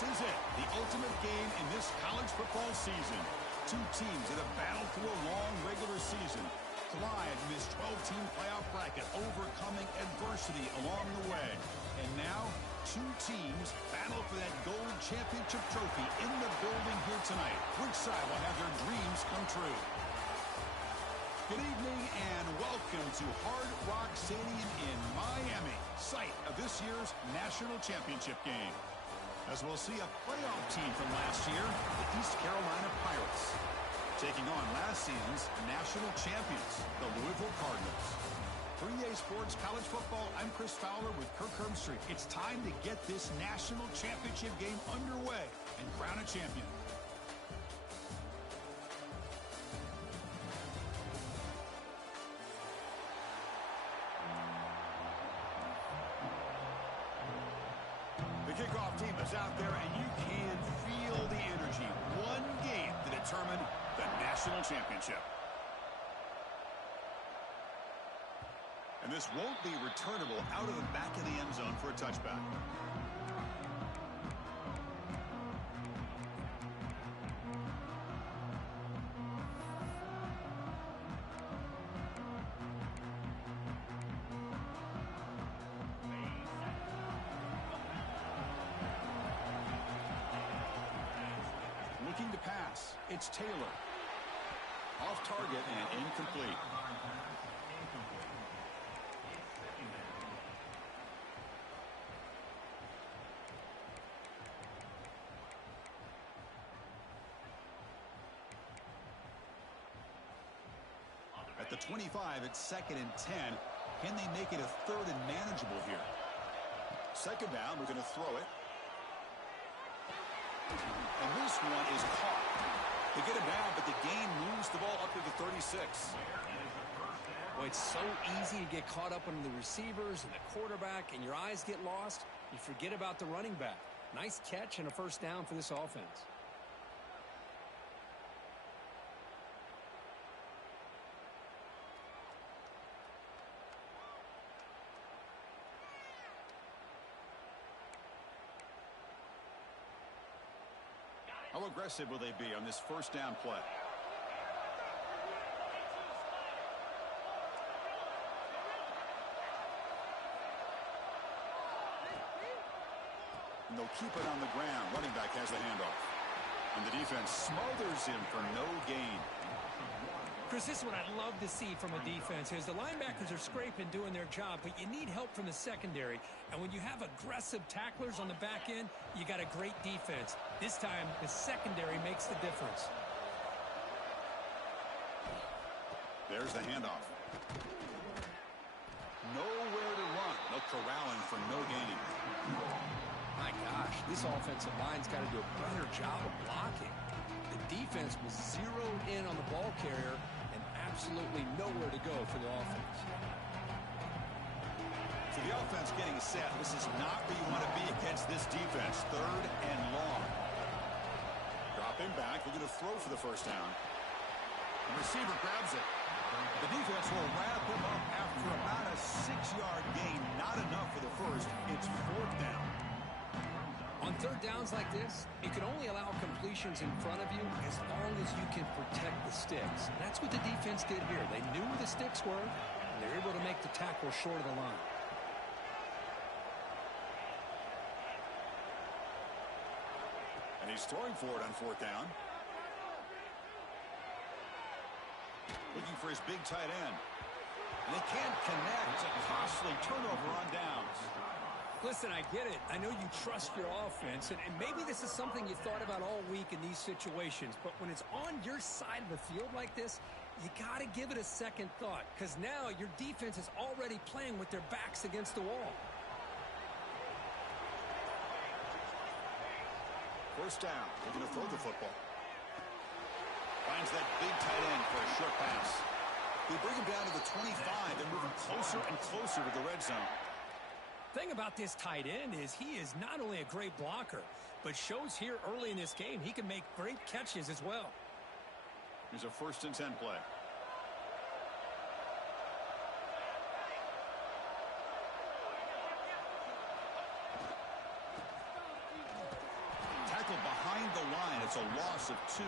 This is it, the ultimate game in this college football season. Two teams that have battled through a long regular season, thrived in this 12-team playoff bracket, overcoming adversity along the way. And now, two teams battle for that gold championship trophy in the building here tonight. Which side will have their dreams come true? Good evening and welcome to Hard Rock Stadium in Miami, site of this year's national championship game. As we'll see a playoff team from last year, the East Carolina Pirates, taking on last season's national champions, the Louisville Cardinals. For EA Sports College Football, I'm Chris Fowler with Kirk Herbstreit. It's time to get this national championship game underway and crown a champion. The kickoff team is out there, and you can feel the energy. One game to determine the national championship. And this won't be returnable out of the back of the end zone for a touchback. Looking to pass, it's Taylor. Off target and incomplete. At the 25, it's 2nd and 10. Can they make it a 3rd and manageable here? Second down, we're going to throw it. And this one is caught. They get it down, but the gain moves the ball up to the 36. Well, it's so easy to get caught up on the receivers and the quarterback, and your eyes get lost. You forget about the running back. Nice catch and a first down for this offense. How aggressive will they be on this first down play? And they'll keep it on the ground. Running back has the handoff. And the defense smothers him for no gain. Chris, this is what I'd love to see from a defense is the linebackers are scraping, doing their job, but you need help from the secondary. And when you have aggressive tacklers on the back end, you got a great defense. This time, the secondary makes the difference. There's the handoff. Nowhere to run. No corralling for no gain. My gosh, this offensive line's got to do a better job of blocking. The defense was zeroed in on the ball carrier and absolutely nowhere to go for the offense. So the offense getting set. This is not where you want to be against this defense. 3rd and long. Dropping back. They're going to throw for the first down. The receiver grabs it. The defense will wrap him up after about a 6-yard gain. Not enough for the first. It's 4th down. On 3rd downs like this, you can only allow completions in front of you as long as you can protect the sticks. And that's what the defense did here. They knew where the sticks were, and they were able to make the tackle short of the line. And he's throwing for it on 4th down. Looking for his big tight end. And they can't connect. A costly turnover on downs. Listen, I get it. I know you trust your offense, and maybe this is something you thought about all week in these situations, but when it's on your side of the field like this, you got to give it a second thought, because now your defense is already playing with their backs against the wall. First down. They're going to throw the football. Finds that big tight end for a short pass. They bring him down to the 25. They're moving closer and closer to the red zone. Thing about this tight end is he is not only a great blocker, but shows here early in this game he can make great catches as well. Here's a 1st and 10 play. loss of 2.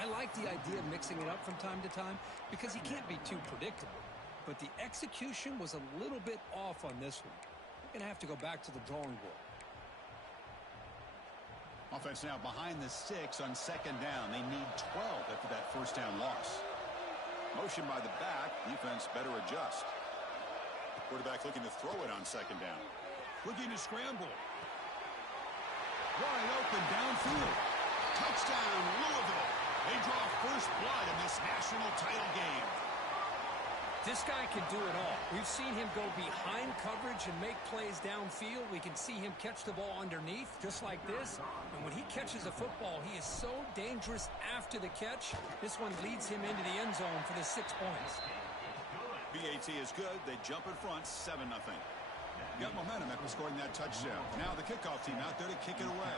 I like the idea of mixing it up from time to time because he can't be too predictable. But the execution was a little bit off on this one. We're going to have to go back to the drawing board. Offense now behind the 6 on 2nd down. They need 12 after that first down loss. Motion by the back. Defense better adjust. Quarterback looking to throw it on 2nd down. Looking to scramble. Wide open downfield. Touchdown, Louisville. They draw first blood in this national title game. This guy can do it all. We've seen him go behind coverage and make plays downfield. We can see him catch the ball underneath, just like this. And when he catches a football, he is so dangerous after the catch. This one leads him into the end zone for the 6 points. BAT is good. They jump in front, 7-0. Got momentum after scoring that touchdown. Now the kickoff team out there to kick it away.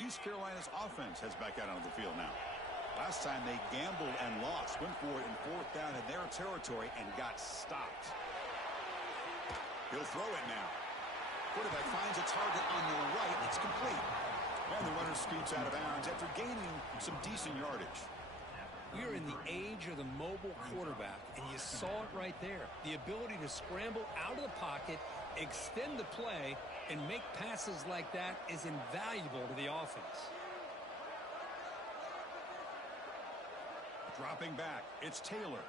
East Carolina's offense heads back out onto the field now. Last time they gambled and lost. Went for it in 4th down in their territory and got stopped. He'll throw it now. Quarterback finds a target on the right. It's complete. And the runner scoots out of bounds after gaining some decent yardage. We are in the age of the mobile quarterback, and you saw it right there. The ability to scramble out of the pocket, extend the play, and make passes like that is invaluable to the offense. Dropping back, it's Taylor.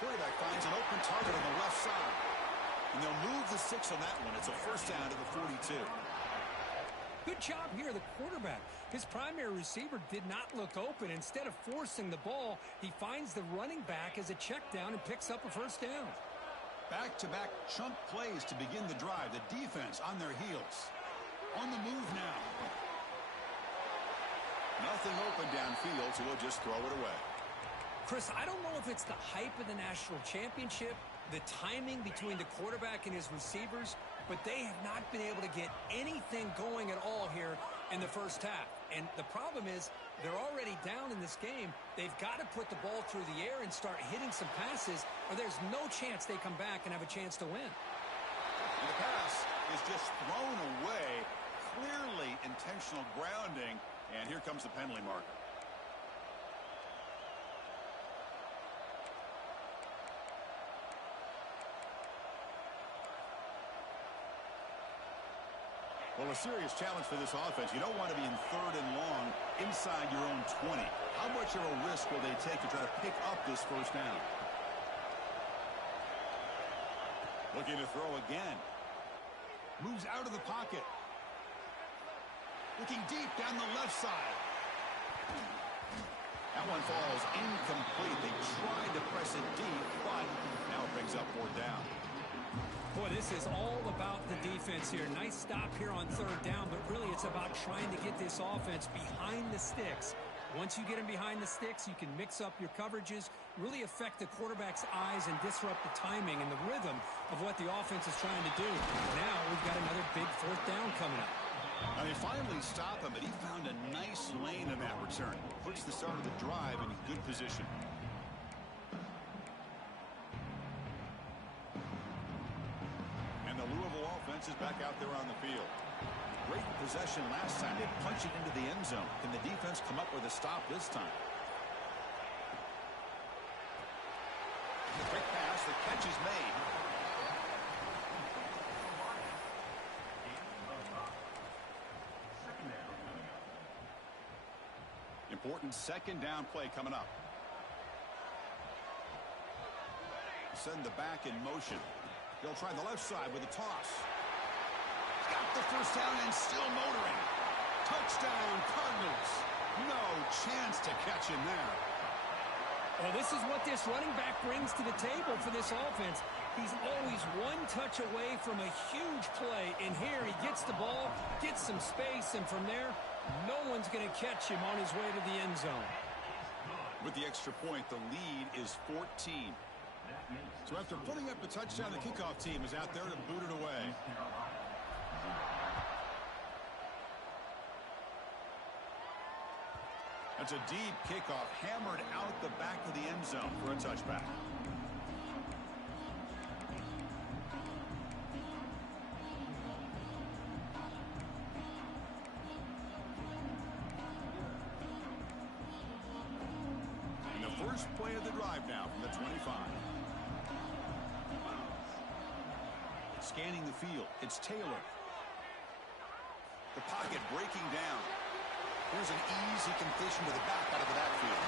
Quarterback finds an open target on the left side. And they'll move the 6 on that one. It's a first down to the 42. Good job here, the quarterback. His primary receiver did not look open. Instead of forcing the ball, he finds the running back as a check down and picks up a first down. Back-to-back chunk plays to begin the drive. The defense on their heels. On the move now. Nothing open downfield, so we'll just throw it away. Chris, I don't know if it's the hype of the national championship, the timing between the quarterback and his receivers, but they have not been able to get anything going at all here in the first half. And the problem is they're already down in this game. They've got to put the ball through the air and start hitting some passes, or there's no chance they come back and have a chance to win. And the pass is just thrown away. Clearly intentional grounding. And here comes the penalty marker. Well, a serious challenge for this offense. You don't want to be in 3rd and long inside your own 20. How much of a risk will they take to try to pick up this first down? Looking to throw again. Moves out of the pocket. Looking deep down the left side. That one falls incomplete. They tried to press it deep, but now it brings up 4th down. Boy, this is all about the defense here. Nice stop here on 3rd down, but really it's about trying to get this offense behind the sticks. Once you get them behind the sticks, you can mix up your coverages, really affect the quarterback's eyes and disrupt the timing and the rhythm of what the offense is trying to do. Now we've got another big 4th down coming up. Now they finally stop him, but he found a nice lane in that return. Puts the start of the drive in good position. And the Louisville offense is back out there on the field. Great possession last time. They punch it into the end zone. Can the defense come up with a stop this time? Quick pass. The catch is made. Important 2nd down play coming up. Send the back in motion. They'll try the left side with a toss. Got the first down and still motoring. Touchdown, Cardinals. No chance to catch him there. Well, this is what this running back brings to the table for this offense. He's always one touch away from a huge play. And here he gets the ball, gets some space, and from there, no one's going to catch him on his way to the end zone. With the extra point, the lead is 14. So after putting up a touchdown, the kickoff team is out there to boot it away. That's a deep kickoff, hammered out the back of the end zone for a touchback. And the first play of the drive now from the 25. Scanning the field, it's Taylor. The pocket breaking down. Here's an easy completion to the back out of the backfield.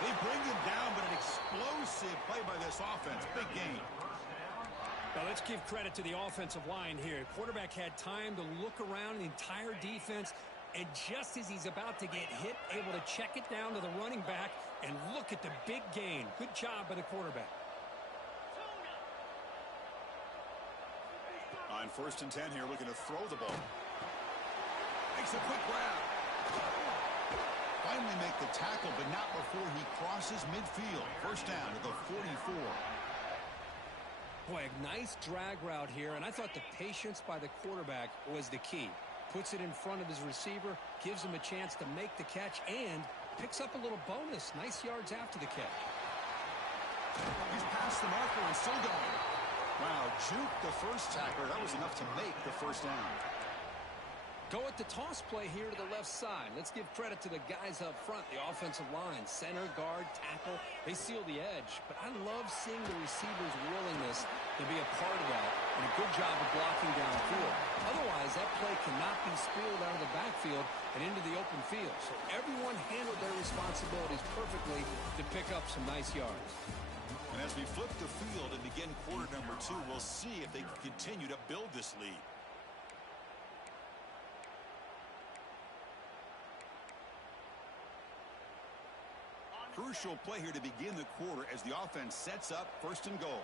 They bring him down, but an explosive play by this offense. Big gain. Now let's give credit to the offensive line here. Quarterback had time to look around the entire defense, and just as he's about to get hit, able to check it down to the running back, and look at the big gain. Good job by the quarterback. On 1st and 10 here, looking to throw the ball. Makes a quick grab. Finally make the tackle, but not before he crosses midfield. First down to the 44. Boy, a nice drag route here, and I thought the patience by the quarterback was the key. Puts it in front of his receiver, gives him a chance to make the catch, and picks up a little bonus. Nice yards after the catch. He's past the marker and still going. Wow, juke the first tackler. That was enough to make the first down. Go at the toss play here to the left side. Let's give credit to the guys up front, the offensive line, center, guard, tackle. They seal the edge. But I love seeing the receiver's willingness to be a part of that and a good job of blocking downfield. Otherwise, that play cannot be spilled out of the backfield and into the open field. So everyone handled their responsibilities perfectly to pick up some nice yards. And as we flip the field and begin quarter number 2, we'll see if they can continue to build this lead. Crucial play here to begin the quarter as the offense sets up 1st and goal.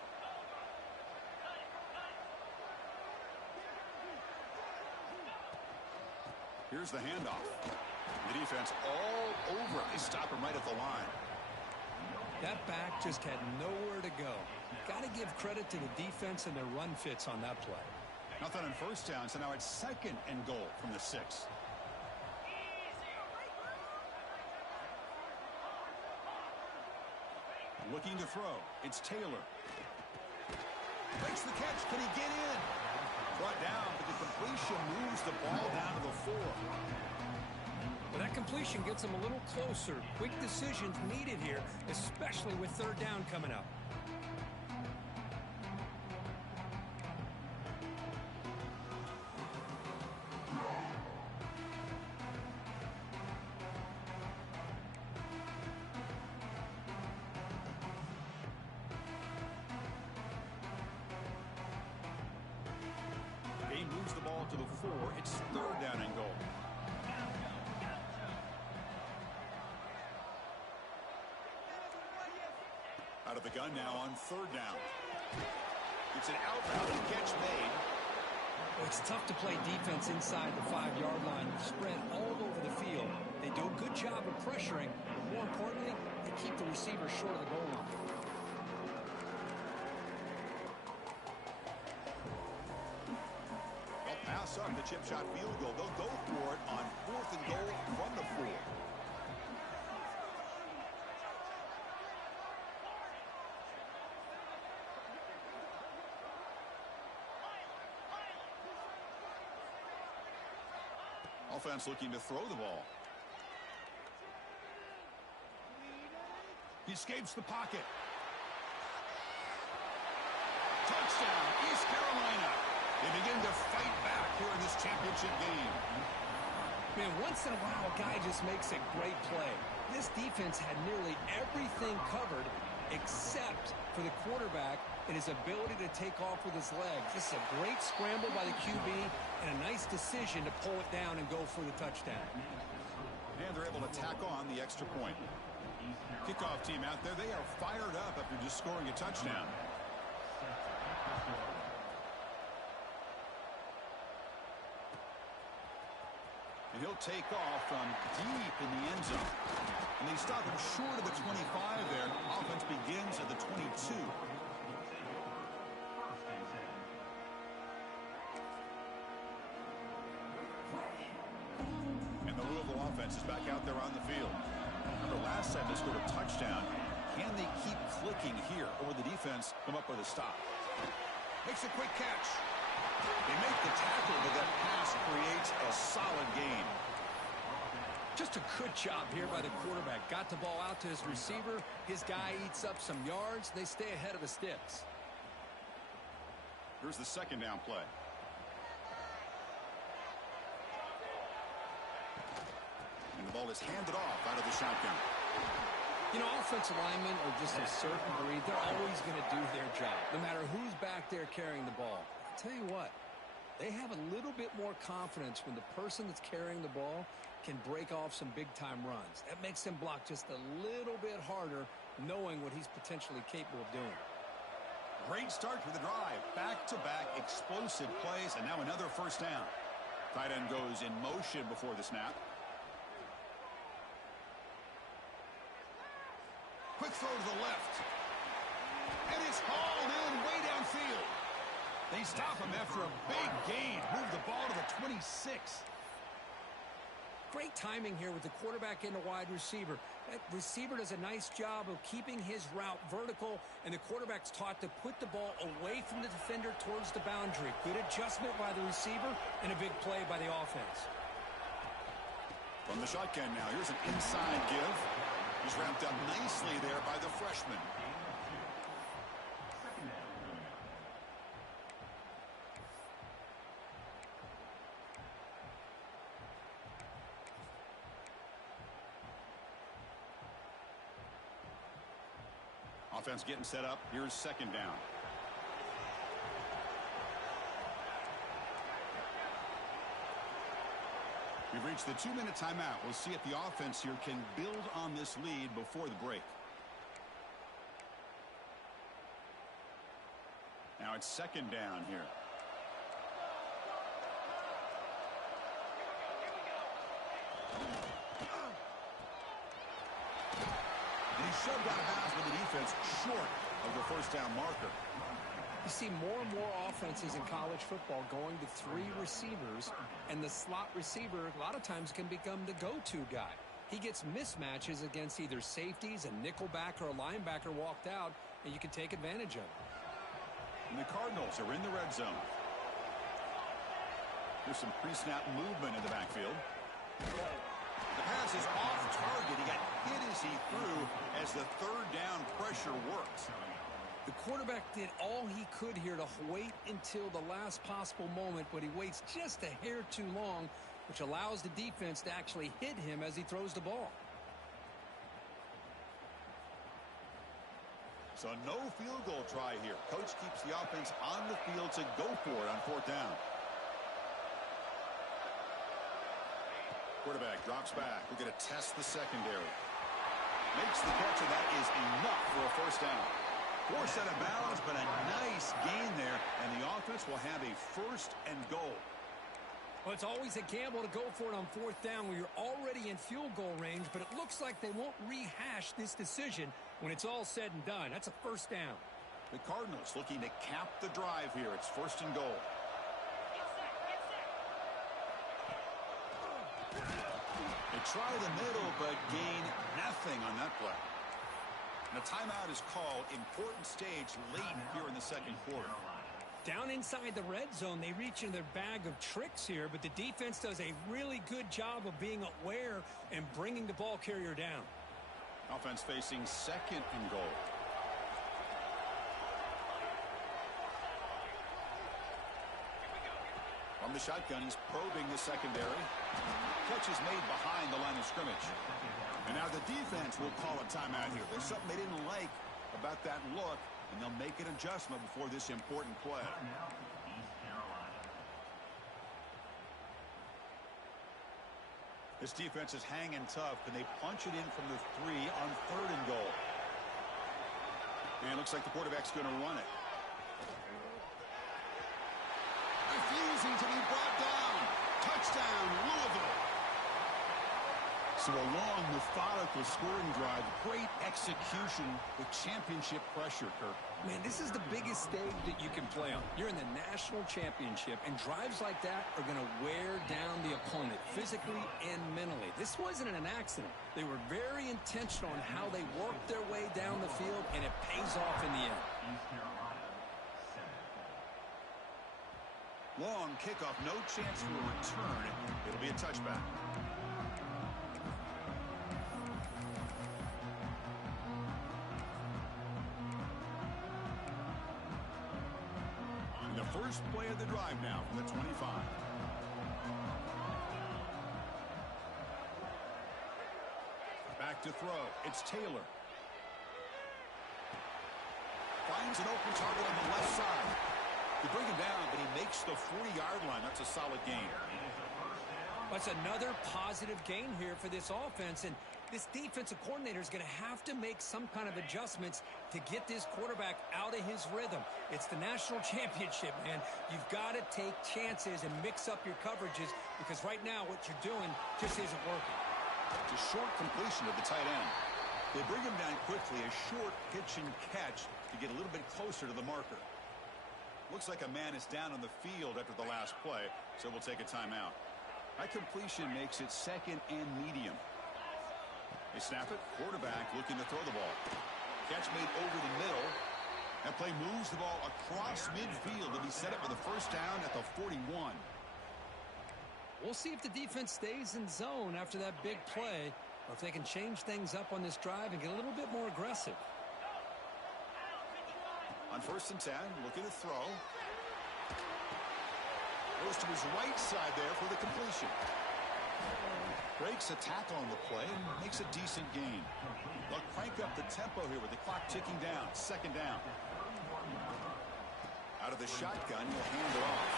Here's the handoff. The defense all over. They stop him right at the line. That back just had nowhere to go. Got to give credit to the defense and their run fits on that play. Nothing on 1st down, so now it's 2nd and goal from the 6. Looking to throw. It's Taylor. Makes the catch. Can he get in? Brought down, but the completion moves the ball down to the 4. Well, that completion gets him a little closer. Quick decisions needed here, especially with 3rd down coming up. He moves the ball to the 4. It's 3rd down and goal. Out of the gun now on 3rd down. It's an out-route catch made. Well, it's tough to play defense inside the 5-yard line. Spread all over the field. They do a good job of pressuring. But more importantly, they keep the receiver short of the goal line. They'll pass up the chip shot field goal. They'll go for it on 4th and goal from the 4. Offense looking to throw the ball. He escapes the pocket. Touchdown, East Carolina. They begin to fight back here in this championship game. Man, once in a while, a guy just makes a great play. This defense had nearly everything covered except for the quarterback and his ability to take off with his legs. This is a great scramble by the QB and a nice decision to pull it down and go for the touchdown. And they're able to tack on the extra point. Kickoff team out there, they are fired up after just scoring a touchdown. And he'll take off from deep in the end zone. And they stop him short of the 25 there. Offense begins at the 22. And the Louisville offense is back out there on the field. Remember last time they scored a touchdown. Can they keep clicking here, or will the defense come up with a stop? Makes a quick catch. They make the tackle, but that pass creates a solid gain. Just a good job here by the quarterback. Got the ball out to his receiver. His guy eats up some yards. They stay ahead of the sticks. Here's the second down play. And the ball is handed off out of the shotgun. You know, offensive linemen are just a certain breed. They're always going to do their job, no matter who's back there carrying the ball. I'll tell you what, they have a little bit more confidence when the person that's carrying the ball can break off some big-time runs. That makes them block just a little bit harder, knowing what he's potentially capable of doing. Great start to the drive. Back-to-back explosive plays, and now another first down. Tight end goes in motion before the snap. Quick throw to the left. And it's hauled in way downfield. They stop him after a big gain. Move the ball to the 26. Great timing here with the quarterback and the wide receiver. That receiver does a nice job of keeping his route vertical, and the quarterback's taught to put the ball away from the defender towards the boundary. Good adjustment by the receiver and a big play by the offense. From the shotgun now, here's an inside give. He's wrapped up nicely there by the freshman. Offense getting set up. Here's second down. We've reached the 2-minute timeout. We'll see if the offense here can build on this lead before the break. Now it's second down here. And he's shoved out of bounds with the defense short of the first down marker. You see more and more offenses in college football going to 3 receivers, and the slot receiver a lot of times can become the go-to guy. He gets mismatches against either safeties, a nickelback, or a linebacker walked out, and you can take advantage of it. And the Cardinals are in the red zone. There's some pre-snap movement in the backfield. The pass is off target. He got hit as he threw as the third down pressure worked. The quarterback did all he could here to wait until the last possible moment, but he waits just a hair too long, which allows the defense to actually hit him as he throws the ball. So no field goal try here. Coach keeps the offense on the field to go for it on fourth down. Quarterback drops back. We're going to test the secondary. Makes the catch, and that is enough for a first down. Forced out of bounds, but a nice gain there, and the offense will have a first and goal. Well, it's always a gamble to go for it on fourth down where you're already in field goal range, but it looks like they won't rehash this decision when it's all said and done. That's a first down. The Cardinals looking to cap the drive here. It's first and goal. They try the middle, but gain nothing on that play. And a timeout is called. Important stage late here in the second quarter. Down inside the red zone, they reach in their bag of tricks here, but the defense does a really good job of being aware and bringing the ball carrier down. Offense facing second and goal. From the shotgun, he's probing the secondary. Catch is made behind the line of scrimmage. And now the defense will call a timeout here. There's something they didn't like about that look, and they'll make an adjustment before this important play. This defense is hanging tough. Can they punch it in from the 3 on 3rd and goal? And it looks like the quarterback's going to run it. Refusing to be brought down. Touchdown, Louisville. So a long, methodical scoring drive. Great execution with championship pressure, Kirk. Man, this is the biggest stage that you can play on. You're in the national championship, and drives like that are going to wear down the opponent physically and mentally. This wasn't an accident. They were very intentional on how they worked their way down the field, and it pays off in the end. Long kickoff, no chance for a return. It'll be a touchback. And the first play of the drive now from the 25. Back to throw. It's Taylor. Finds an open target on the left side. They bring him down, but he makes the 40-yard line. That's a solid gain. That's another positive gain here for this offense, and this defensive coordinator is going to have to make some kind of adjustments to get this quarterback out of his rhythm. It's the national championship, man. You've got to take chances and mix up your coverages, because right now what you're doing just isn't working. It's a short completion of the tight end. They bring him down quickly, a short pitch and catch to get a little bit closer to the marker. Looks like a man is down on the field after the last play, so we'll take a timeout. That completion makes it 2nd and medium. They snap it. Quarterback looking to throw the ball. Catch made over the middle. That play moves the ball across midfield to be set up for the first down at the 41. We'll see if the defense stays in zone after that big play, or if they can change things up on this drive and get a little bit more aggressive. On 1st and 10, looking to throw. Goes to his right side there for the completion. Breaks a tackle on the play and makes a decent gain. They'll crank up the tempo here with the clock ticking down. 2nd down. Out of the shotgun, he'll hand it off.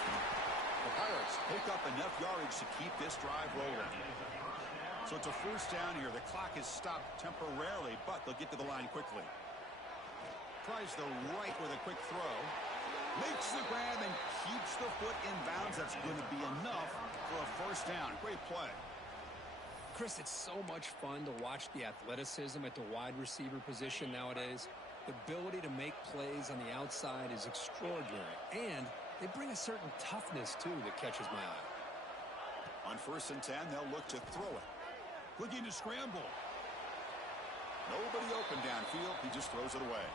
The Pirates pick up enough yardage to keep this drive rolling. So it's a 1st down here. The clock is stopped temporarily, but they'll get to the line quickly. Tries the right with a quick throw. Makes the grab and keeps the foot in bounds. That's going to be enough for a 1st down. Great play. Chris, it's so much fun to watch the athleticism at the wide receiver position nowadays. The ability to make plays on the outside is extraordinary. And they bring a certain toughness, too, that catches my eye. On 1st and 10, they'll look to throw it. Looking to scramble. Nobody open downfield. He just throws it away.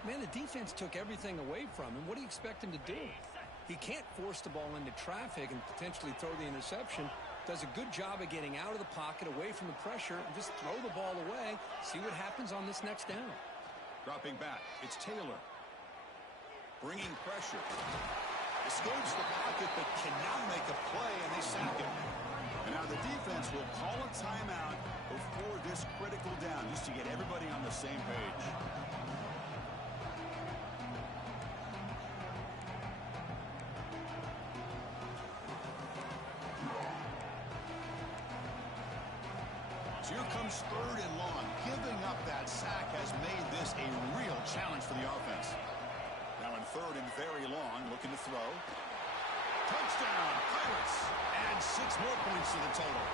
Man, the defense took everything away from him. What do you expect him to do? He can't force the ball into traffic and potentially throw the interception. Does a good job of getting out of the pocket, away from the pressure, and just throw the ball away. See what happens on this next down. Dropping back, it's Taylor. Bringing pressure. Escapes the pocket, but cannot make a play, and they sack him. And now the defense will call a timeout before this critical down, just to get everybody on the same page. Here comes 3rd and long. Giving up that sack has made this a real challenge for the offense. Now in 3rd and very long, looking to throw. Touchdown, Pirates! Add 6 more points to the total.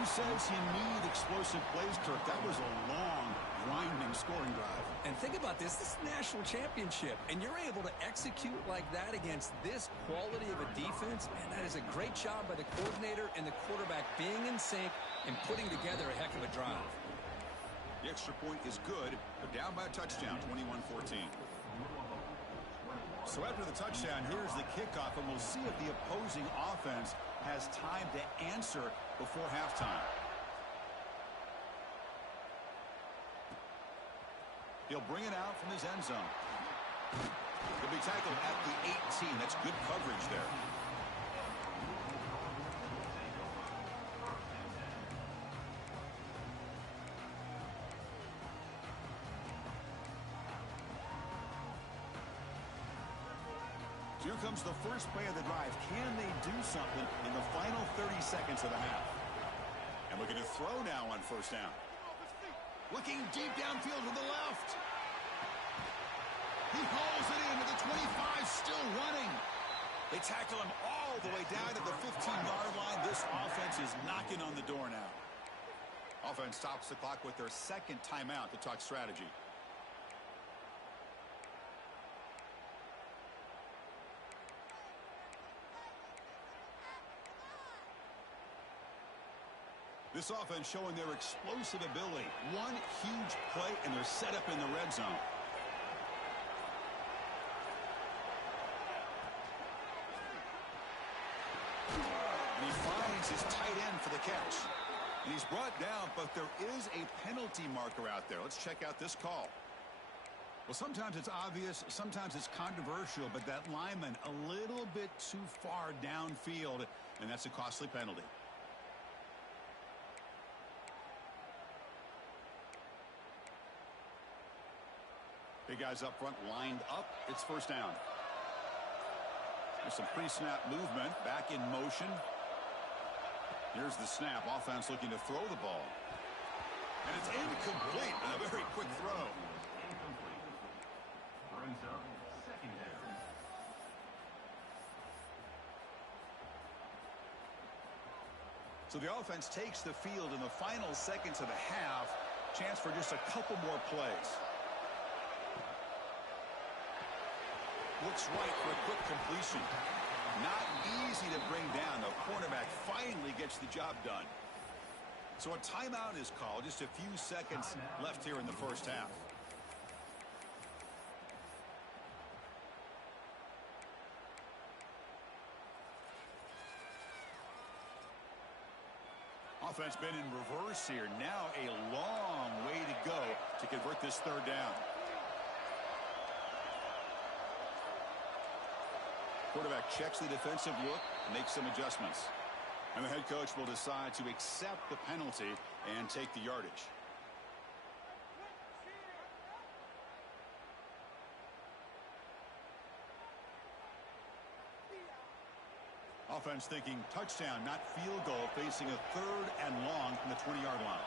Who says you need explosive plays, Kirk? That was a long, grinding scoring drive. And think about this. This is the national championship, and you're able to execute like that against this quality of a defense. Man, that is a great job by the coordinator and the quarterback being in sync and putting together a heck of a drive. The extra point is good. They're down by a touchdown, 21-14. So after the touchdown, here's the kickoff, and we'll see if the opposing offense has time to answer before halftime. He'll bring it out from his end zone. He'll be tackled at the 18. That's good coverage there. Here comes the first play of the drive. Can they do something in the final 30 seconds of the half? And looking to throw now on first down. Looking deep downfield to the left. He hauls it into the 25, still running. They tackle him all the way down to the 15-yard line. This offense is knocking on the door now. Offense stops the clock with their second timeout to talk strategy. This offense showing their explosive ability. One huge play, and they're set up in the red zone. And he finds his tight end for the catch. And he's brought down, but there is a penalty marker out there. Let's check out this call. Well, sometimes it's obvious, sometimes it's controversial, but that lineman a little bit too far downfield, and that's a costly penalty. Big guys up front lined up. It's first down. There's some pre-snap movement. Back in motion. Here's the snap. Offense looking to throw the ball. And it's incomplete. A very quick throw. Brings up second down. So the offense takes the field in the final seconds of the half. Chance for just a couple more plays. Looks right for a quick completion. Not easy to bring down. The cornerback finally gets the job done. So a timeout is called. Just a few seconds left here in the first half. Offense been in reverse here. Now a long way to go to convert this third down. Quarterback checks the defensive look, makes some adjustments. And the head coach will decide to accept the penalty and take the yardage. Offense thinking touchdown, not field goal, facing a third and long from the 20-yard line.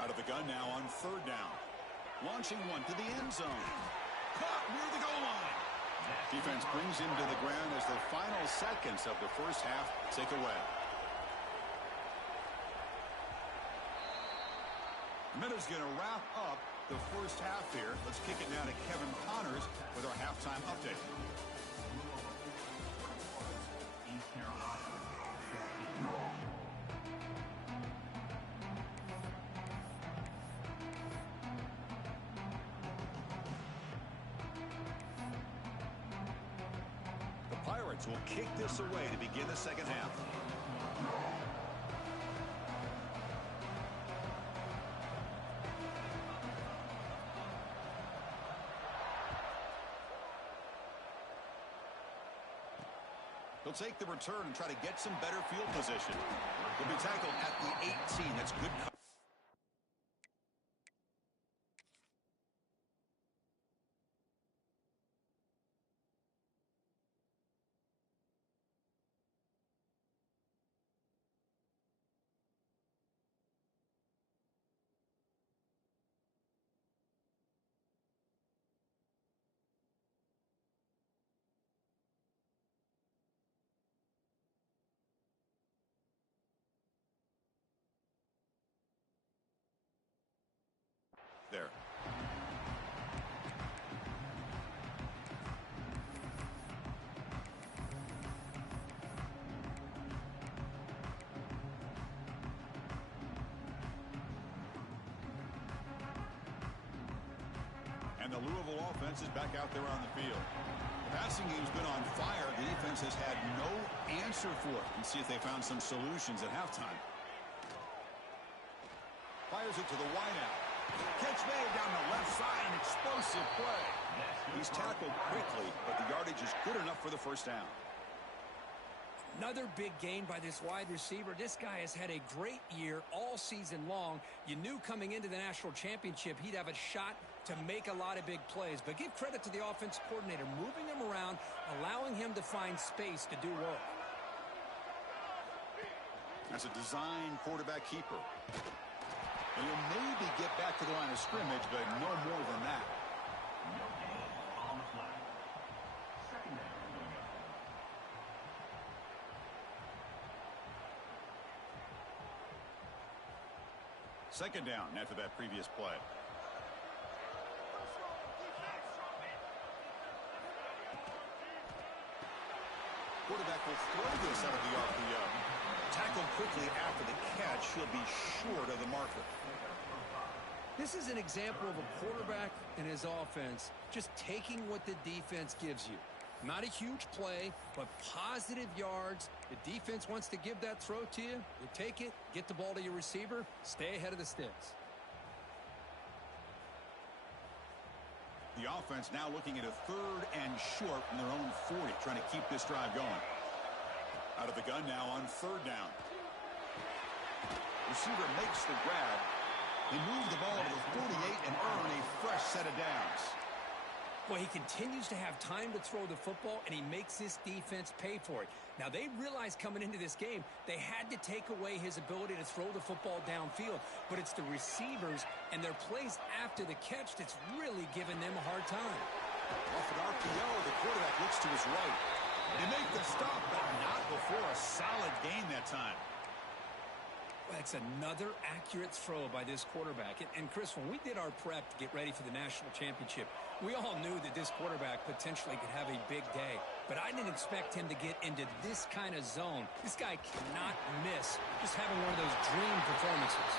Out of the gun now on third down. Launching one to the end zone. Caught near the goal line. Defense brings him to the ground as the final seconds of the first half tick away. Minutes going to wrap up the first half here. Let's kick it now to Kevin Connors with our halftime update. Will kick this away to begin the second half. He'll take the return and try to get some better field position. He'll be tackled at the 18. That's good. There. And the Louisville offense is back out there on the field. The passing game's been on fire. The defense has had no answer for it. Let's see if they found some solutions at halftime. Fires it to the wideout. Catch made down the left side. An explosive play. He's tackled quickly, but the yardage is good enough for the first down. Another big gain by this wide receiver. This guy has had a great year all season long. You knew coming into the national championship he'd have a shot to make a lot of big plays. But give credit to the offense coordinator, moving him around, allowing him to find space to do work. That's a design quarterback keeper. And he'll maybe get back to the line of scrimmage, but no more than that. No gain on the flag. Second down. Second down after that previous play. Quarterback will throw this out of the RPO. Tackled quickly after the catch. He'll be short of the marker. This is an example of a quarterback and his offense just taking what the defense gives you. Not a huge play, but positive yards. The defense wants to give that throw to you. You take it, get the ball to your receiver, stay ahead of the sticks. The offense now looking at a 3rd and short from their own 40, trying to keep this drive going. Out of the gun now on 3rd down. Receiver makes the grab. He moves the ball to the 48 and earn a fresh set of downs. Well, he continues to have time to throw the football, and he makes this defense pay for it. Now, they realized coming into this game they had to take away his ability to throw the football downfield, but it's the receivers and their plays after the catch that's really giving them a hard time. Off an RPO, the quarterback looks to his right. They make the stop, but not before a solid gain that time. That's another accurate throw by this quarterback. And Chris, when we did our prep to get ready for the national championship, we all knew that this quarterback potentially could have a big day. But I didn't expect him to get into this kind of zone. This guy cannot miss. Just having one of those dream performances.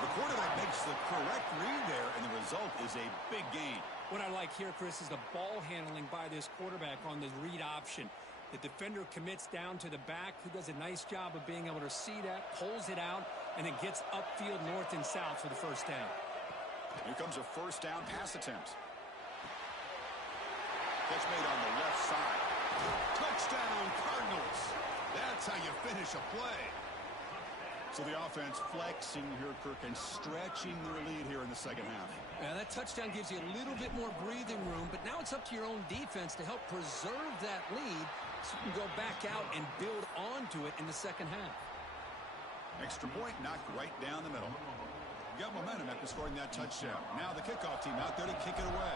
The quarterback makes the correct read there, and the result is a big gain. What I like here, Chris, is the ball handling by this quarterback on the read option. The defender commits down to the back. He does a nice job of being able to see that, pulls it out, and then gets upfield north and south for the first down. Here comes a 1st down pass attempt. Catch made on the left side. Touchdown, Cardinals. That's how you finish a play. So the offense flexing here, Kirk, and stretching their lead here in the second half. Yeah, that touchdown gives you a little bit more breathing room, but now it's up to your own defense to help preserve that lead so you can go back out and build onto it in the second half. Extra point knocked right down the middle. Got momentum after scoring that touchdown. Now the kickoff team out there to kick it away.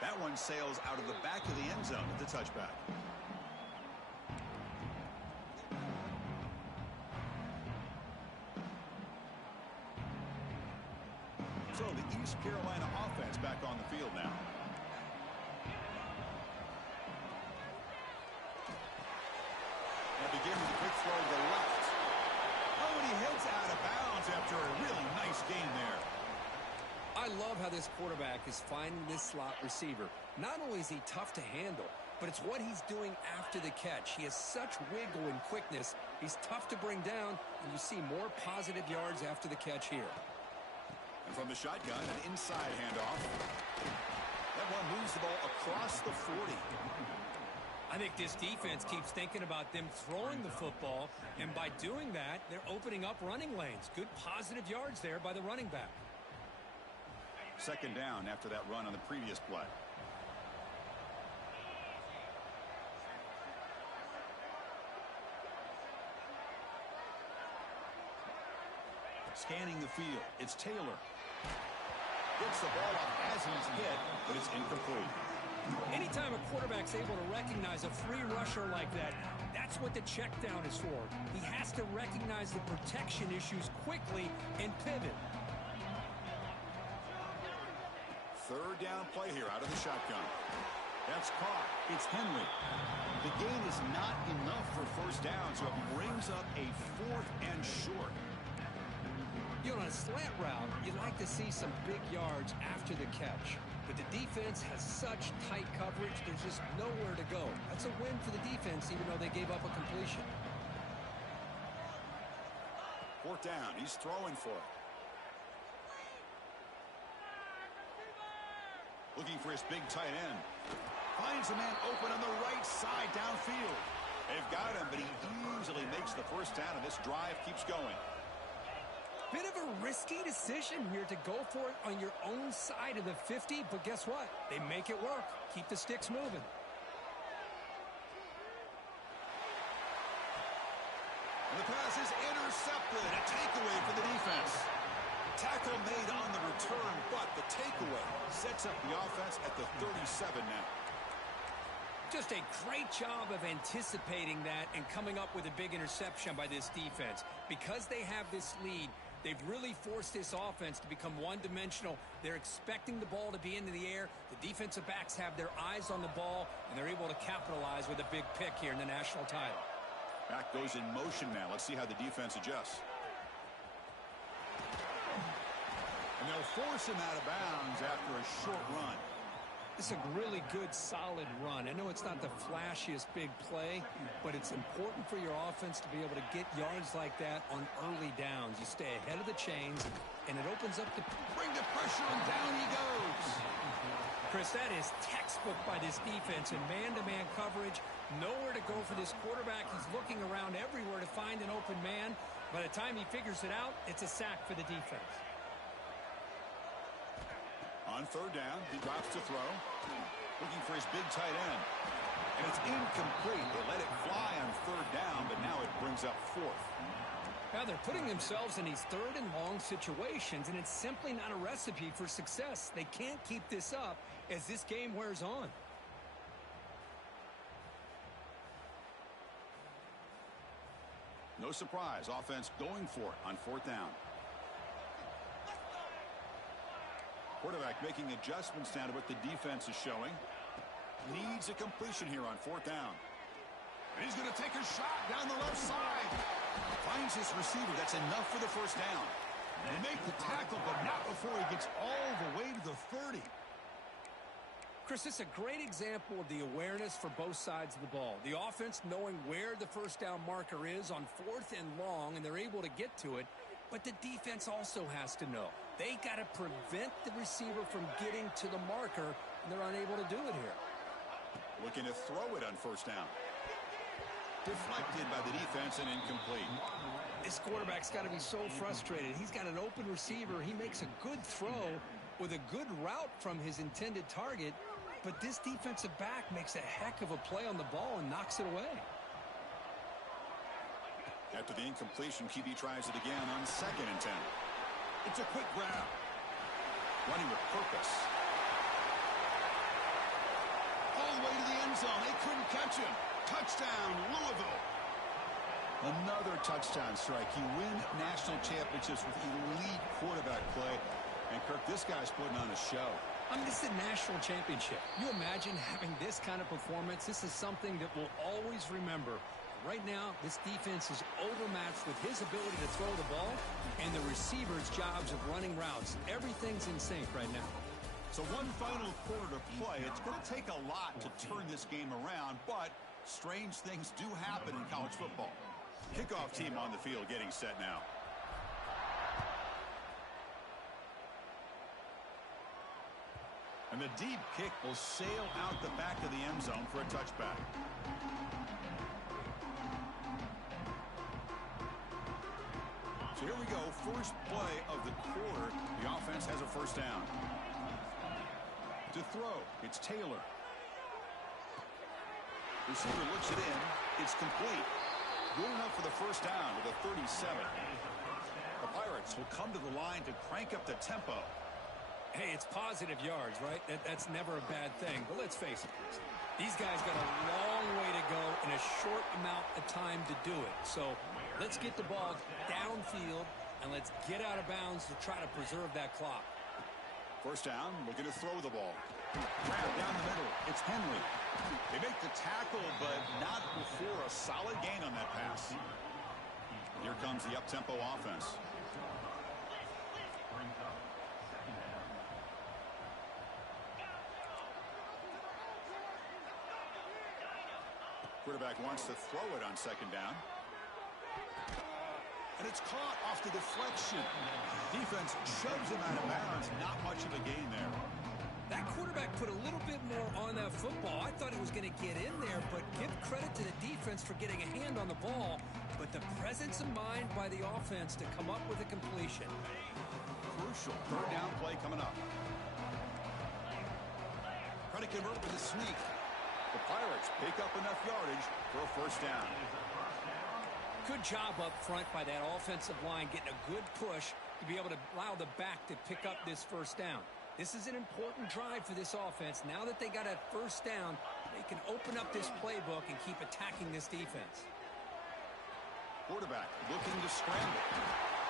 That one sails out of the back of the end zone at the touchback. So the East Carolina offense back on the field now. Now begin with a quick throw to the left. Oh, and he heads out of bounds after a really nice gain there. I love how this quarterback is finding this slot receiver. Not only is he tough to handle, but it's what he's doing after the catch. He has such wiggle and quickness. He's tough to bring down, and you see more positive yards after the catch here. And from the shotgun, an inside handoff. That one moves the ball across the 40. I think this defense keeps thinking about them throwing the football, and by doing that, they're opening up running lanes. Good positive yards there by the running back. Second down after that run on the previous play. Scanning the field, it's Taylor. Gets the ball off as he's hit, but it's incomplete. Anytime a quarterback's able to recognize a free rusher like that, that's what the check down is for. He has to recognize the protection issues quickly and pivot. Third down play here out of the shotgun. That's caught. It's Henry. The gain is not enough for first down, so it brings up a 4th and short. You know, on a slant route, you'd like to see some big yards after the catch. But the defense has such tight coverage, there's just nowhere to go. That's a win for the defense, even though they gave up a completion. 4th down. He's throwing for it. Looking for his big tight end. Finds a man open on the right side downfield. They've got him, but he easily makes the first down, and this drive keeps going. Bit of a risky decision here to go for it on your own side of the 50, but guess what? They make it work. Keep the sticks moving. And the pass is intercepted. A takeaway for the defense. Tackle made on the return, but the takeaway sets up the offense at the 37 now. Just a great job of anticipating that and coming up with a big interception by this defense. Because they have this lead, they've really forced this offense to become one-dimensional. They're expecting the ball to be into the air. The defensive backs have their eyes on the ball, and they're able to capitalize with a big pick here in the national title. Back goes in motion now. Let's see how the defense adjusts. And they'll force him out of bounds after a short run. It's a really good, solid run. I know it's not the flashiest big play, but it's important for your offense to be able to get yards like that on early downs. You stay ahead of the chains, and it opens up to bring the pressure, and down he goes. Chris, that is textbook by this defense in man-to-man coverage. Nowhere to go for this quarterback. He's looking around everywhere to find an open man. By the time he figures it out, it's a sack for the defense. On third down, he drops to throw. Looking for his big tight end. And it's incomplete. They let it fly on third down, but now it brings up fourth. Now they're putting themselves in these third and long situations, and it's simply not a recipe for success. They can't keep this up as this game wears on. No surprise, offense going for it on fourth down. Quarterback making adjustments now to what the defense is showing. Needs a completion here on fourth down. And he's going to take a shot down the left side. Finds his receiver. That's enough for the first down. They make the tackle, but not before he gets all the way to the 30. Chris, this is a great example of the awareness for both sides of the ball. The offense knowing where the first down marker is on fourth and long, and they're able to get to it. But the defense also has to know. They got to prevent the receiver from getting to the marker, and they're unable to do it here. Looking to throw it on first down. Deflected by the defense and incomplete. This quarterback's got to be so frustrated. He's got an open receiver. He makes a good throw with a good route from his intended target, but this defensive back makes a heck of a play on the ball and knocks it away. After the incompletion, QB tries it again on second and 10. It's a quick grab. Running with purpose. All the way to the end zone. They couldn't catch him. Touchdown, Louisville. Another touchdown strike. You win national championships with elite quarterback play. And, Kirk, this guy's putting on a show. I mean, this is a national championship. You imagine having this kind of performance? This is something that we'll always remember. Right now, this defense is overmatched with his ability to throw the ball and the receiver's jobs of running routes. Everything's in sync right now. So one final quarter to play. It's going to take a lot to turn this game around, but strange things do happen in college football. Kickoff team on the field getting set now. And the deep kick will sail out the back of the end zone for a touchback. So here we go, first play of the quarter. The offense has a first down. To throw, it's Taylor. Receiver looks it in. It's complete. Good enough for the first down to the 37. The Pirates will come to the line to crank up the tempo. Hey, it's positive yards, right? That's never a bad thing. But let's face it, these guys got a long way to go in a short amount of time to do it. So let's get the ball downfield, and let's get out of bounds to try to preserve that clock. First down, looking to throw the ball. Grab down the middle. It's Henry. They make the tackle, but not before a solid gain on that pass. Here comes the up-tempo offense. Quarterback wants to throw it on second down. And it's caught off the deflection. Defense shoves him out of bounds. Not much of a gain there. That quarterback put a little bit more on that football. I thought he was going to get in there, but give credit to the defense for getting a hand on the ball. But the presence of mind by the offense to come up with a completion. Crucial third down play coming up. Trying to convert with a sneak. The Pirates pick up enough yardage for a first down. Good job up front by that offensive line, getting a good push to be able to allow the back to pick up this first down. This is an important drive for this offense. Now that they got a first down, they can open up this playbook and keep attacking this defense. Quarterback looking to scramble.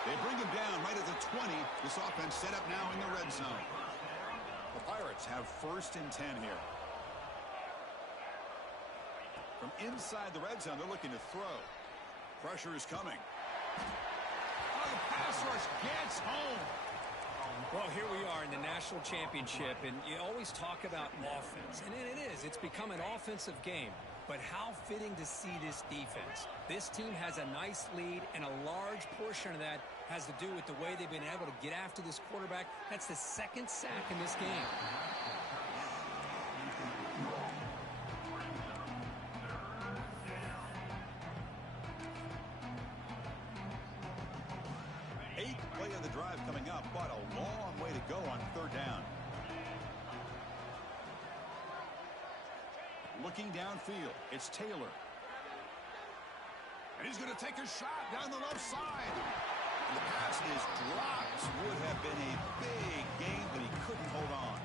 They bring him down right at the 20. This offense set up now in the red zone. The Pirates have first and 10 here. From inside the red zone, they're looking to throw. Pressure is coming. Oh, the pass rush gets home. Well, here we are in the national championship, and you always talk about offense. And it is. It's become an offensive game. But how fitting to see this defense. This team has a nice lead, and a large portion of that has to do with the way they've been able to get after this quarterback. That's the second sack in this game. Eighth play of the drive coming up, but a long way to go on third down. Looking downfield, it's Taylor. And he's going to take a shot down the left side. And the pass is dropped. Would have been a big game, but he couldn't hold on.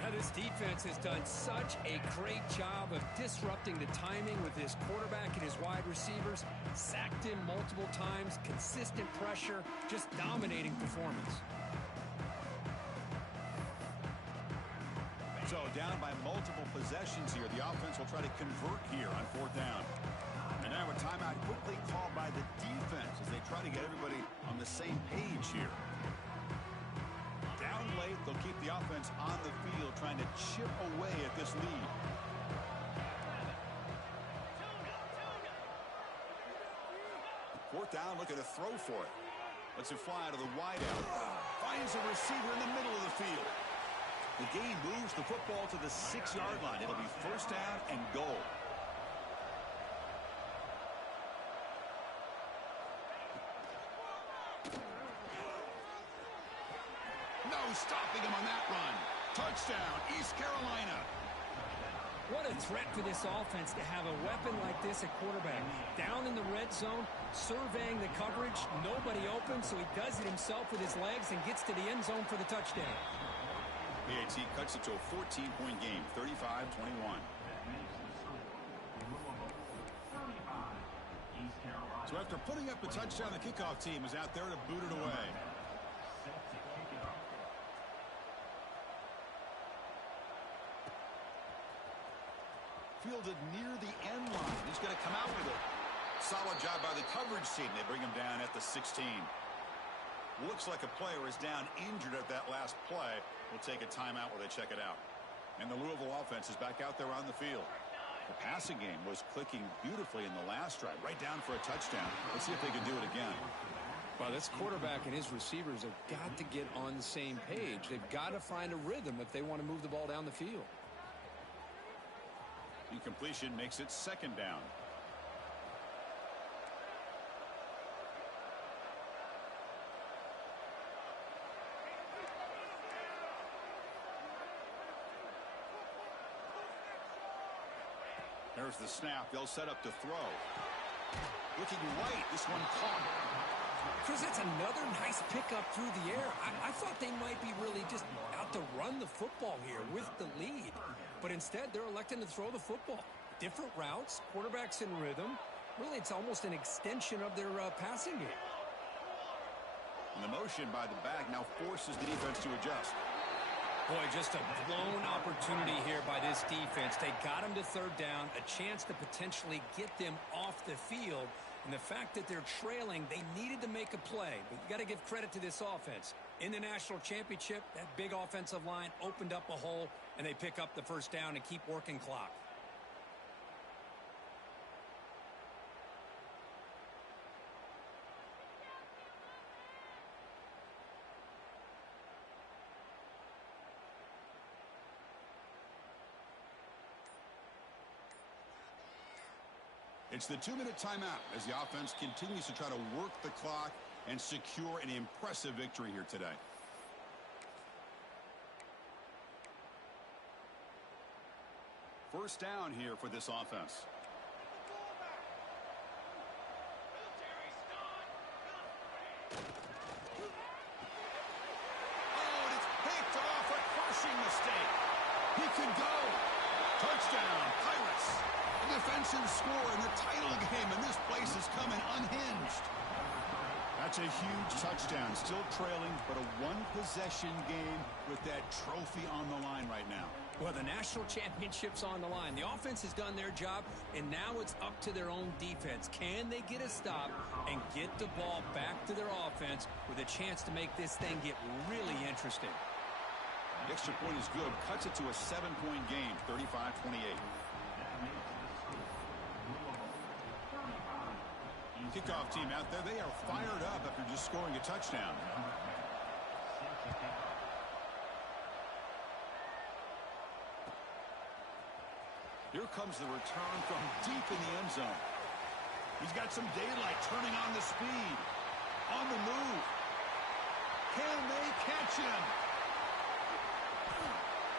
Now, this defense has done such a great job of disrupting the timing with his quarterback and his wide receivers. Sacked him multiple times, consistent pressure, just dominating performance. So down by multiple possessions here. The offense will try to convert here on fourth down. And now a timeout quickly called by the defense as they try to get everybody on the same page here. Down late, they'll keep the offense on the field trying to chip away at this lead. Fourth down, looking to throw for it. Lets it fly out of the wideout. Finds a receiver in the middle of the field. The game moves the football to the 6-yard line. It'll be first down and goal. No stopping him on that run. Touchdown, East Carolina. What a threat for this offense to have a weapon like this at quarterback. Down in the red zone, surveying the coverage, nobody open, so he does it himself with his legs and gets to the end zone for the touchdown. PAT cuts it to a 14-point game, 35-21. So after putting up the touchdown, the kickoff team is out there to boot it away. Fielded near the end line. He's going to come out with it. Solid job by the coverage team. They bring him down at the 16. Looks like a player is down injured at that last play. We'll take a timeout while they check it out. And the Louisville offense is back out there on the field. The passing game was clicking beautifully in the last drive, right down for a touchdown. Let's see if they can do it again. Well, this quarterback and his receivers have got to get on the same page. They've got to find a rhythm if they want to move the ball down the field. Incompletion makes it second down. There's the snap. They'll set up to throw. Looking right. This one caught. Chris, that's another nice pickup through the air. I thought they might be really just out to run the football here with the lead. But instead, they're electing to throw the football. Different routes, quarterbacks in rhythm. Really, it's almost an extension of their passing game. And the motion by the back now forces the defense to adjust. Boy, just a blown opportunity here by this defense. They got him to third down, a chance to potentially get them off the field. And the fact that they're trailing, they needed to make a play. But you got to give credit to this offense. In the national championship, that big offensive line opened up a hole, and they pick up the first down and keep working clock. It's the 2-minute timeout as the offense continues to try to work the clock and secure an impressive victory here today. First down here for this offense. Oh, and it's picked off, a crushing mistake. He could go. Touchdown, Pirates. A defensive score in the title game, and this place is coming unhinged. That's a huge touchdown. Still trailing, but a one-possession game with that trophy on the line right now. Well, the national championship's on the line. The offense has done their job, and now it's up to their own defense. Can they get a stop and get the ball back to their offense with a chance to make this thing get really interesting? The extra point is good. Cuts it to a 7-point game, 35-28. Kickoff team out there, they are fired up after just scoring a touchdown. Here comes the return from deep in the end zone. He's got some daylight, turning on the speed. On the move. Can they catch him?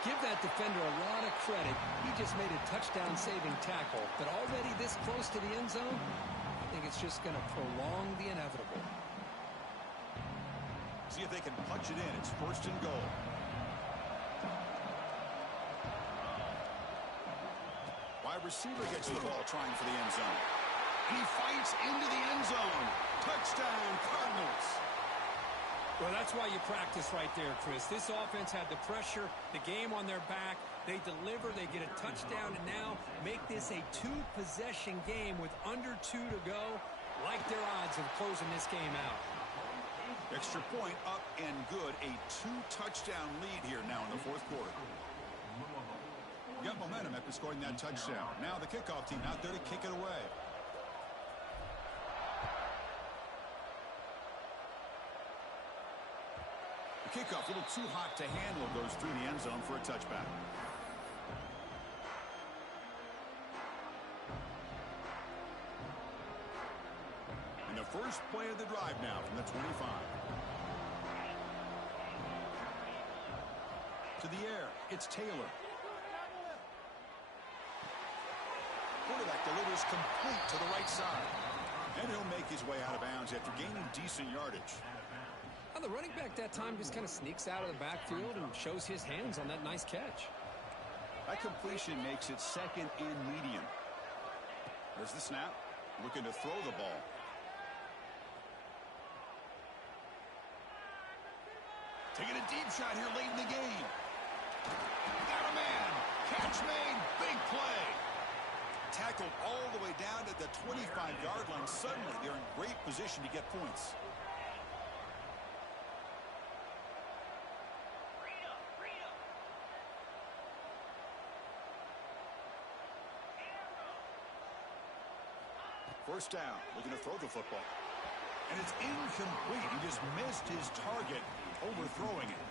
Give that defender a lot of credit. He just made a touchdown-saving tackle. But already this close to the end zone, I think it's just going to prolong the inevitable. See if they can punch it in. It's first and goal. Wide receiver gets the ball trying for the end zone. And he fights into the end zone. Touchdown, Cardinals. Well, that's why you practice right there, Chris. This offense had the pressure, the game on their back. They deliver, they get a touchdown, and now make this a two-possession game with under 2 to go. Like their odds of closing this game out. Extra point up and good. A 2-touchdown lead here now in the fourth quarter. Got momentum after scoring that touchdown. Now the kickoff team out there to kick it away. The kickoff a little too hot to handle, goes through the end zone for a touchback. And the first play of the drive now from the 25. To the air, it's Taylor. Quarterback delivers complete to the right side. And he'll make his way out of bounds after gaining decent yardage. Well, the running back that time just kind of sneaks out of the backfield and shows his hands on that nice catch. That completion makes it second and medium. There's the snap. Looking to throw the ball. Taking a deep shot here late in the game. Got a man. Catch made. Big play. Tackled all the way down to the 25-yard line. Suddenly, they're in great position to get points. First down, looking to throw the football. And it's incomplete. He just missed his target, overthrowing it.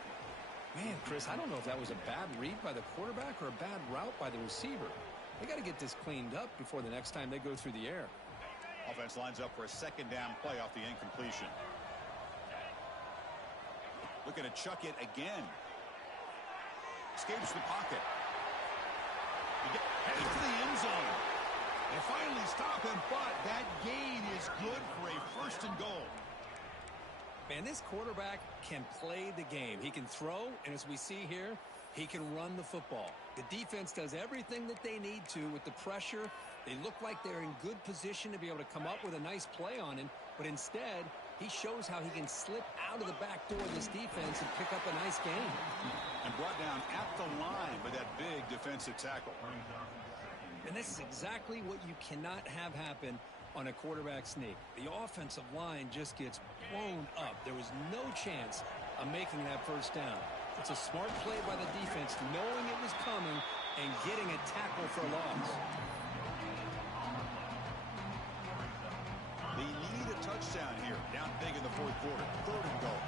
Man, Chris, I don't know if that was a bad read by the quarterback or a bad route by the receiver. They got to get this cleaned up before the next time they go through the air. Offense lines up for a second down play off the incompletion. Looking to chuck it again. Escapes the pocket. Headed to the end zone. They finally stop him, but that gain is good for a first and goal. Man, this quarterback can play the game. He can throw, and as we see here, he can run the football. The defense does everything that they need to with the pressure. They look like they're in good position to be able to come up with a nice play on him, but instead, he shows how he can slip out of the back door of this defense and pick up a nice gain. And brought down at the line by that big defensive tackle. And this is exactly what you cannot have happen on a quarterback sneak. The offensive line just gets blown up. There was no chance of making that first down. It's a smart play by the defense, knowing it was coming and getting a tackle for loss. They need a touchdown here. Down big in the fourth quarter. Third and goal.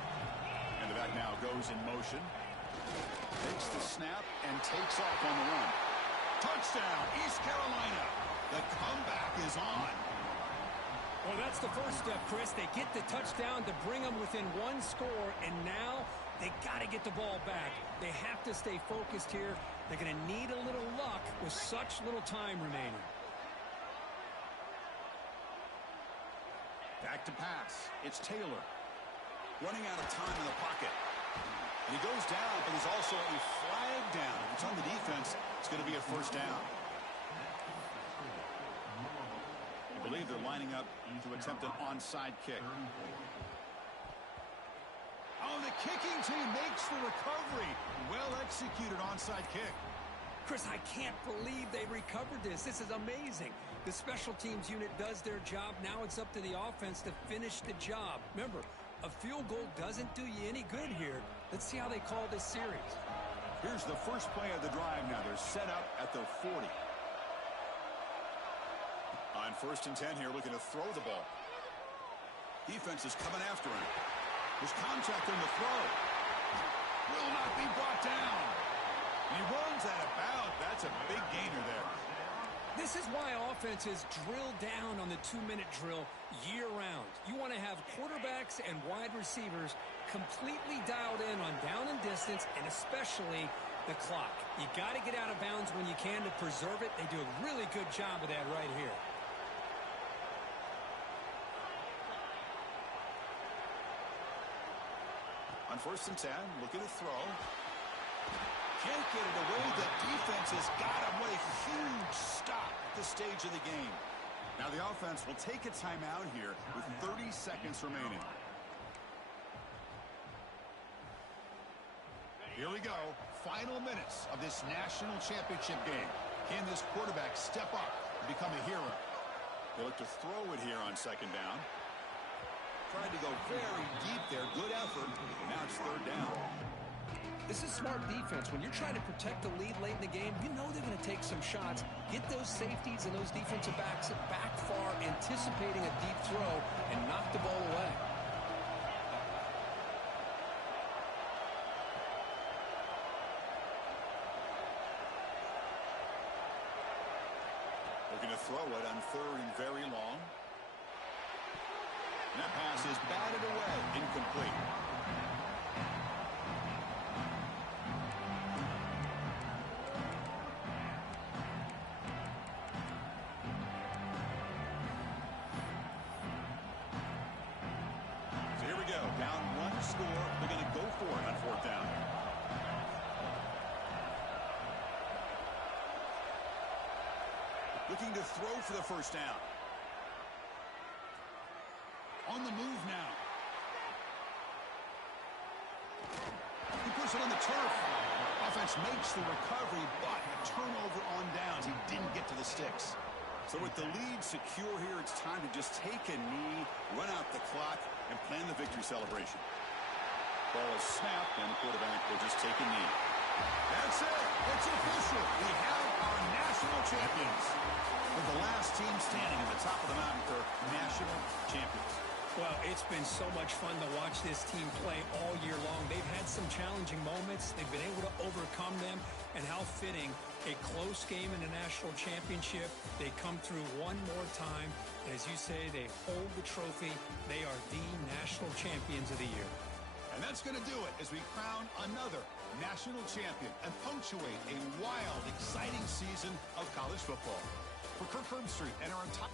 And the back now goes in motion. Takes the snap and takes off on the run. Touchdown, East Carolina. The comeback is on. Well, that's the first step, Chris. They get the touchdown to bring them within one score, and now they got to get the ball back. They have to stay focused here. They're going to need a little luck with such little time remaining. Back to pass. It's Taylor. Running out of time in the pocket. And he goes down, but there's also a flag down. If it's on the defense, it's going to be a first down. I believe they're lining up to attempt an onside kick. Oh, the kicking team makes the recovery. Well executed onside kick. Chris, I can't believe they recovered this. This is amazing. The special teams unit does their job. Now it's up to the offense to finish the job. Remember, a field goal doesn't do you any good here. Let's see how they call this series. Here's the first play of the drive now. They're set up at their 40. On 1st and 10 here, looking to throw the ball. Defense is coming after him. There's contact on the throw. Will not be brought down. He runs out of bounds. That's a big gainer there. This is why offenses drill down on the 2-minute drill year-round. You want to have quarterbacks and wide receivers completely dialed in on down and distance, and especially the clock. You got to get out of bounds when you can to preserve it. They do a really good job of that right here. On 1st and 10, looking to throw. Can't get it away. The defense has got him. What a huge stop at this stage of the game. Now the offense will take a timeout here with 30 seconds remaining. Here we go. Final minutes of this national championship game. Can this quarterback step up and become a hero? They look to throw it here on 2nd down. Tried to go very deep there. Good effort. Now it's 3rd down. This is smart defense. When you're trying to protect the lead late in the game, you know they're going to take some shots. Get those safeties and those defensive backs back far, anticipating a deep throw, and knock the ball away. Looking to throw it on 3rd and very long. And that pass is batted away. Incomplete. So here we go. Down 1 score. They're going to go for it on 4th down. Looking to throw for the first down. On the move now. He puts it on the turf. Offense makes the recovery, but a turnover on downs. He didn't get to the sticks. So with the lead secure here, it's time to just take a knee, run out the clock, and plan the victory celebration. Ball is snapped, and the quarterback will just take a knee. That's it. It's official. We have our national champions. With the last team standing at the top of the mountain for national champions. Well, it's been so much fun to watch this team play all year long. They've had some challenging moments. They've been able to overcome them. And how fitting, a close game in the national championship. They come through one more time. And as you say, they hold the trophy. They are the national champions of the year. And that's going to do it as we crown another national champion and punctuate a wild, exciting season of college football. For Kirk Herbstreit and our entire